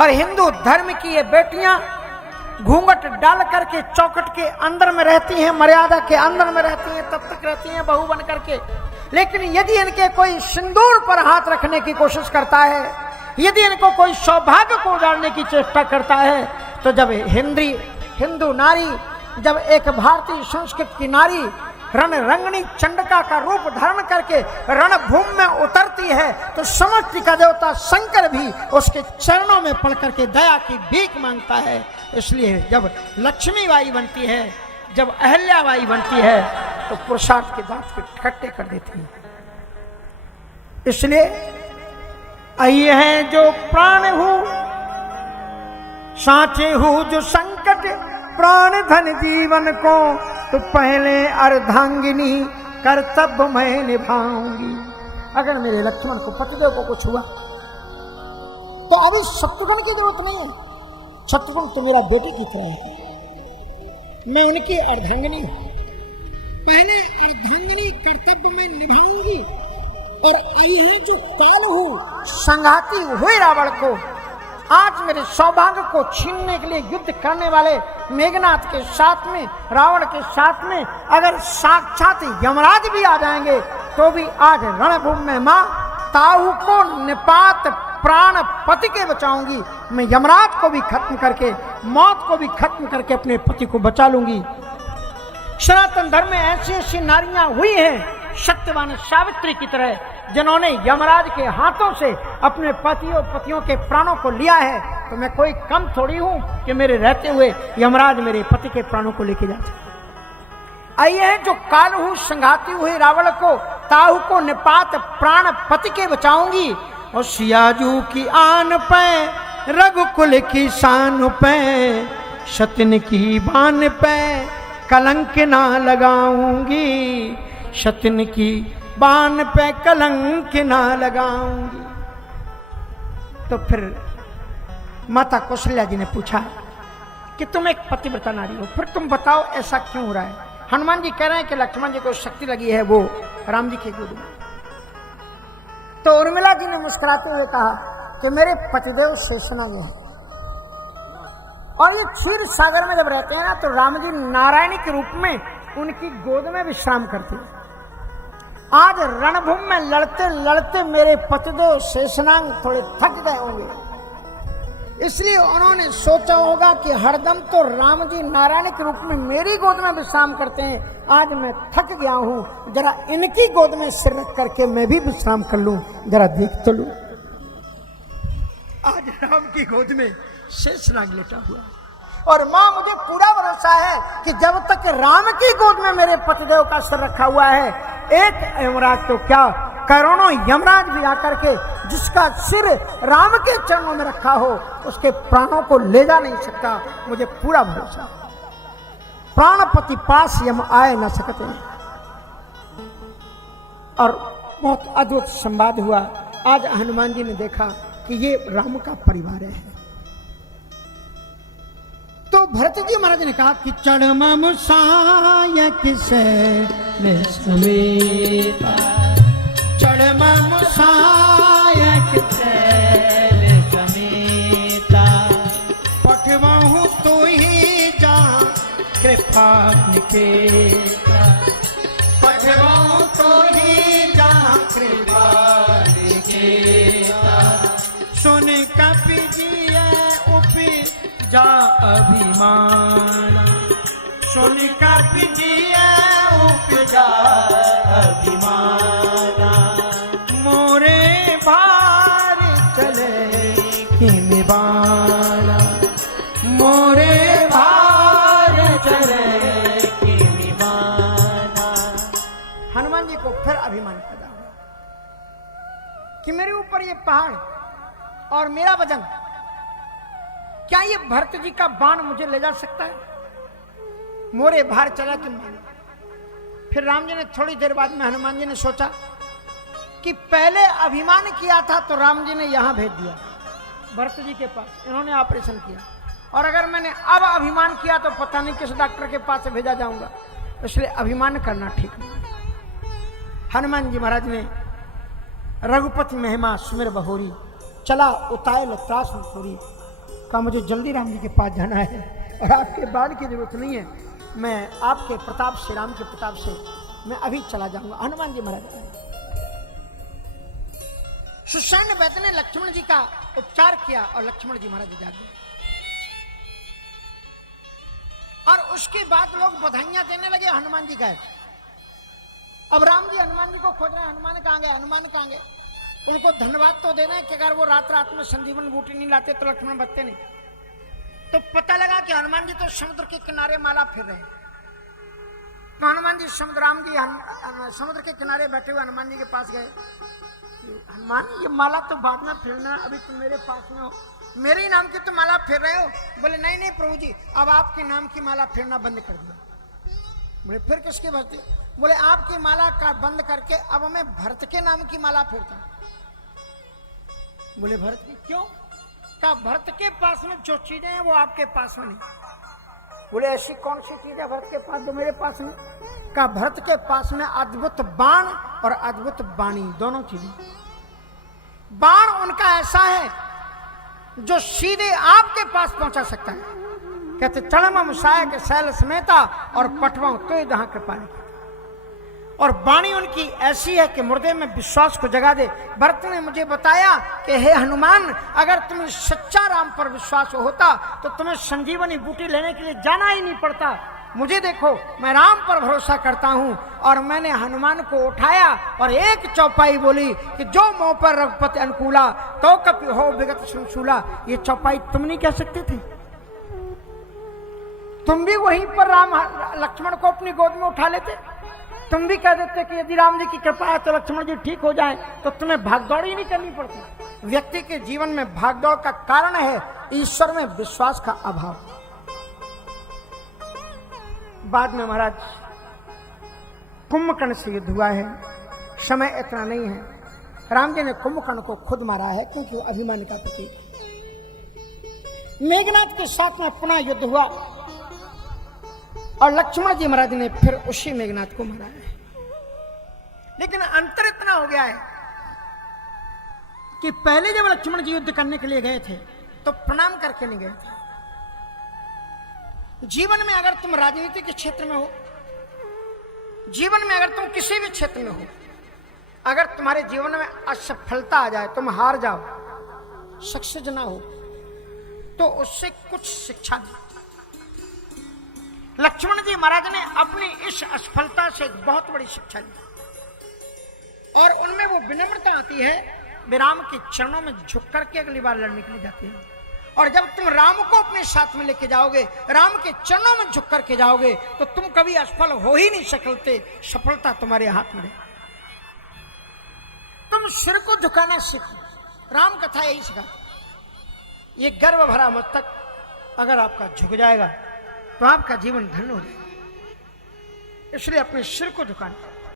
और हिंदू धर्म की ये बेटियां घूंघट डाल करके चौखट के अंदर में रहती हैं, मर्यादा के अंदर में रहती हैं, तब तक रहती हैं बहू बन करके। लेकिन यदि इनके कोई सिंदूर पर हाथ रखने की कोशिश करता है, यदि इनको कोई सौभाग्य को उजाड़ने की चेष्टा करता है, तो जब हिंदू नारी, जब एक भारतीय संस्कृति की नारी रणरंगनी चंडिका का रूप धारण करके रणभूमि में उतरती है, तो समष्टि का देवता शंकर भी उसके चरणों में पड़ करके दया की भीख मांगता है। इसलिए जब लक्ष्मीबाई बनती है, जब अहल्याबाई बनती है, तो पुरुषार्थ के दांत को इकट्ठे कर देती है। इसलिए आइए हैं जो प्राण हूं, साचे हूं जो संकट प्राण धन जीवन को, तो पहले अर्धांगिनी कर्तव्य मैं निभाऊंगी। अगर मेरे लक्ष्मण को पतिदेव को कुछ हुआ तो अभी शत्रुघ्न की जरूरत नहीं है। शत्रुघ्न तो मेरा बेटे की तरह है, मैं उनकी अर्धांगिनी हूं, पहले अर्धांगिनी कर्तव्य में निभाऊंगी। और यही जो काल हूं, संघाती हुए रावण को, आज मेरे सौभाग्य को छीनने के लिए युद्ध करने वाले मेघनाथ के साथ में, रावण के साथ में अगर साक्षात यमराज भी आ जाएंगे, तो भी आज रणभूमि में मां ताऊ को निपात प्राण पति के बचाऊंगी। मैं यमराज को भी खत्म करके, मौत को भी खत्म करके अपने पति को बचा लूंगी। सनातन धर्म में ऐसी ऐसी नारियां हुई हैं सत्यवान सावित्री की तरह, जिन्होंने यमराज के हाथों से अपने पतियों के प्राणों को लिया है। तो मैं कोई कम थोड़ी हूं कि मेरे रहते हुए यमराज मेरे पति के प्राणों को लेके जा सके। आइए है जो काल हूं, संघाती हुए रावण को, ताहू को निपात प्राण पति के बचाऊंगी। और सियाजू की आन पे, रघुकुल की शान पे, सतन की बान पे कलंक ना लगाऊंगी। सतन की बान पे कलंक ना लगाऊंगी। तो फिर माता कौशल्या जी ने पूछा कि तुम एक पतिव्रता नारी हो, फिर तुम बताओ ऐसा क्यों हो रहा है। हनुमान जी कह रहे हैं कि लक्ष्मण जी को शक्ति लगी है वो राम जी के गोद में। तो उर्मिला जी ने मुस्कुराते हुए कहा कि मेरे पतिदेव शेषनाग हैं, और ये क्षीर सागर में जब रहते हैं ना, तो राम जी नारायणी के रूप में उनकी गोद में विश्राम करते हैं। आज रणभूमि में लड़ते लड़ते मेरे पतिदेव शेषनाग थोड़े थक गए होंगे, इसलिए उन्होंने सोचा होगा कि हरदम तो राम जी नारायण के रूप में मेरी गोद में विश्राम करते हैं, आज मैं थक गया हूं, जरा इनकी गोद में सिर रख करके मैं भी विश्राम कर लूं, जरा देख तो लूं। आज राम की गोद में शेषनाग लेटा हुआ, और मां मुझे पूरा भरोसा है कि जब तक राम की गोद में मेरे पतिदेव का सिर रखा हुआ है, एक यमराज तो क्या करोड़ों यमराज भी आकर के जिसका सिर राम के चरणों में रखा हो, उसके प्राणों को ले जा नहीं सकता। मुझे पूरा भरोसा, प्राणपति पास यम आए न सकते। और बहुत अद्भुत संवाद हुआ। आज हनुमान जी ने देखा कि ये राम का परिवार है। तो भरत जी महाराज ने कहा कि चढ़मम सायक से समेता, चढ़मम सायक से समेता, पठवाहु तो ही जा कृपा निकेता, पठवाहु तो ही जा कृपा निकेता, सुन कपि जिय उपजा अभिमान, सुन कपि जिय उपजा अभिमान, मोरे भार चले किम बाना, मोरे भार चले किम बाना। हनुमान जी को फिर अभिमान पैदा हुआ कि मेरे ऊपर ये पहाड़ और मेरा वजन, क्या ये भरत जी का बाण मुझे ले जा सकता है? मोरे भार चला कि मान। फिर राम जी ने थोड़ी देर बाद में हनुमान जी ने सोचा कि पहले अभिमान किया था तो राम जी ने यहां भेज दिया भरत जी के पास, इन्होंने ऑपरेशन किया, और अगर मैंने अब अभिमान किया तो पता नहीं किस डॉक्टर के पास भेजा जाऊंगा, इसलिए अभिमान करना ठीक नहीं। हनुमान जी महाराज ने रघुपति महिमा सुमिर बहोरी, चला उताय त्रास में थोड़ी, कहा मुझे जल्दी राम जी के पास जाना है और आपके बाण की जरूरत नहीं है, मैं आपके प्रताप से, राम के प्रताप से मैं अभी चला जाऊंगा। हनुमान जी महाराज सुषण वैद्य ने लक्ष्मण जी का उपचार किया और लक्ष्मण जी महाराज जाग गए। और उसके बाद लोग बधाइयां देने लगे, हनुमान जी गए। अब राम जी हनुमान जी को खोज रहे हैं, हनुमान कहाँ गए, हनुमान कहाँ गए। उनको धन्यवाद तो देना है कि अगर वो रात रात में संजीवन बूटी नहीं लाते तो लक्ष्मण बचते नहीं। तो पता लगा कि हनुमान जी तो समुद्र के किनारे माला फिर रहे हैं। तो हनुमान जी राम जी समुद्र के किनारे बैठे हुए हनुमान जी के पास गए। हनुमान ये माला तो बाद में फिरना, अभी तुम मेरे पास में हो, मेरे ही नाम की तो माला फिर रहे हो। बोले नहीं नहीं प्रभु जी, अब आपके नाम की माला फिरना बंद कर दिया। बोले फिर किसके बचते? बोले आपकी माला का बंद करके अब मैं भरत के नाम की माला फिरता हूं। बोले भरत की क्यों? का भरत के पास में जो चीजें हैं वो आपके पास में नहीं। बोले ऐसी कौन सी चीज है भरत के पास जो मेरे पास नहीं? का भरत के पास में अद्भुत बाण और अद्भुत वाणी, दोनों चीजें। बाण उनका ऐसा है जो सीधे आपके पास पहुंचा सकता है। कहते चढ़म मुसाय के शैल समेता और पटवा तो जहां कृपा नहीं। और वाणी उनकी ऐसी है कि मुर्दे में विश्वास को जगा दे। भरत ने मुझे बताया कि हे हनुमान, अगर तुम्हें सच्चा राम पर विश्वास होता तो तुम्हें संजीवनी बूटी लेने के लिए जाना ही नहीं पड़ता। मुझे देखो, मैं राम पर भरोसा करता हूं। और मैंने हनुमान को उठाया और एक चौपाई बोली कि जो मोह पर रघुपति अनुकूला तो कपि हो विगत संसूला। ये चौपाई तुम नहीं कह सकते थे? तुम भी वहीं पर राम लक्ष्मण को अपनी गोद में उठा लेते। तुम भी कह देते कि यदि राम जी की कृपा है तो लक्ष्मण जी ठीक हो जाए, तो तुम्हें भागदौड़ ही नहीं करनी पड़ती। व्यक्ति के जीवन में भागदौड़ का कारण है ईश्वर में विश्वास का अभाव। बाद में महाराज कुंभकर्ण से युद्ध हुआ है, समय इतना नहीं है। राम जी ने कुंभकर्ण को खुद मारा है क्योंकि वो अभिमान का प्रतीक है। मेघनाथ के साथ में पुनः युद्ध हुआ और लक्ष्मण जी महाराज ने फिर उसी मेघनाथ को मारा है। लेकिन अंतर इतना हो गया है कि पहले जब लक्ष्मण जी युद्ध करने के लिए गए थे तो प्रणाम करके नहीं गए थे। जीवन में अगर तुम राजनीति के क्षेत्र में हो, जीवन में अगर तुम किसी भी क्षेत्र में हो, अगर तुम्हारे जीवन में असफलता आ जाए, तुम हार जाओ, सक्सेस ना हो, तो उससे कुछ शिक्षा दी। लक्ष्मण जी महाराज ने अपनी इस असफलता से एक बहुत बड़ी शिक्षा ली और उनमें वो विनम्रता आती है, वे राम के चरणों में झुक करके अगली बार लड़ने के लिए जाते हैं। और जब तुम राम को अपने साथ में लेके जाओगे, राम के चरणों में झुक करके जाओगे, तो तुम कभी असफल हो ही नहीं सकते। सफलता तुम्हारे हाथ में है। तुम सिर को झुकाना सीखो। राम कथा यही सिखा। ये गर्व भरा मस्तक अगर आपका झुक जाएगा तो आपका जीवन धन्य हो जाएगा। इसलिए अपने सिर को झुकाना।